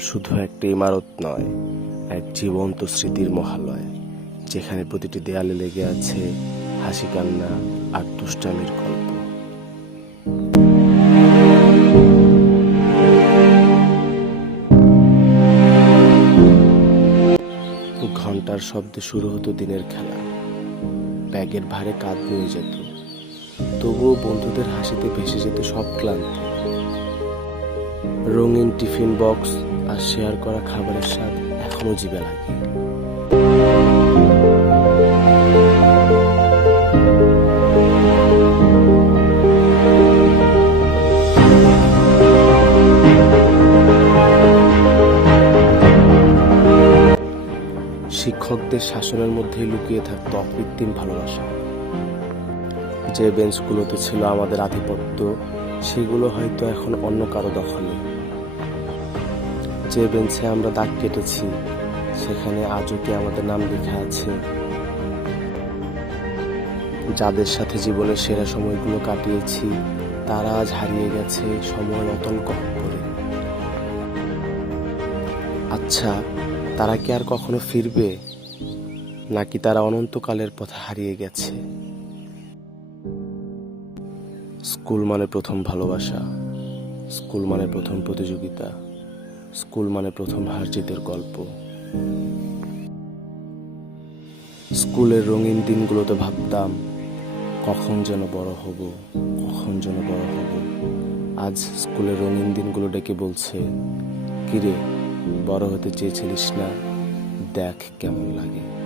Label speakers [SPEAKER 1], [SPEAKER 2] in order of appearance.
[SPEAKER 1] শুধু একটা ইমারত নয়, এক জীবন্ত স্মৃতির মহালয়, যেখানে প্রতিটি দেয়ালে লেগে আছে হাসি কান্না আর দুষ্টামির গল্প। ঘণ্টার শব্দে শুরু হতো দিনের খেলা। ব্যাগের ভারে কাঁধ নিয়ে যেত। তবুও বন্ধুদের হাসিতে ভেসে যেত সব ক্লান্তি। রঙিন টিফিন বক্স আর শেয়ার করা খাবারের স্বাদ এখনও জিভে লাগে শিক্ষকদের শাসনের মধ্যেই লুকিয়ে থাকত অকৃত্রিম ভালোবাসা। যে বেঞ্চগুলোতে ছিল আমাদের আধিপত্য সেগুলো হয়তো এখন অন্য কারও দখলে। যে বেঞ্চে আমরা দাগ কেটেছি, সেখানে আজও কি আমাদের নাম লেখা আছে? যাদের সাথে জীবনের সেরা সময়গুলো কাটিয়েছি, তারা আজ হারিয়ে গেছে সময় অতল করে আচ্ছা তারা কি আর কখনো ফিরবে? নাকি তারা অনন্তকালের পথে হারিয়ে গেছে? স্কুল মানে প্রথম ভালোবাসা। স্কুল মানে প্রথম প্রতিযোগিতা। স্কুল মানে প্রথম হার জিতের গল্প। স্কুলের রঙিন দিনগুলোতে ভাবতাম, কখন যেন বড় হব, কখন যেন বড় হব। আজ স্কুলের রঙিন দিনগুলো ডেকে বলছে, কিরে, বড় হতে চেয়েছিলিস না? দেখ কেমন লাগে।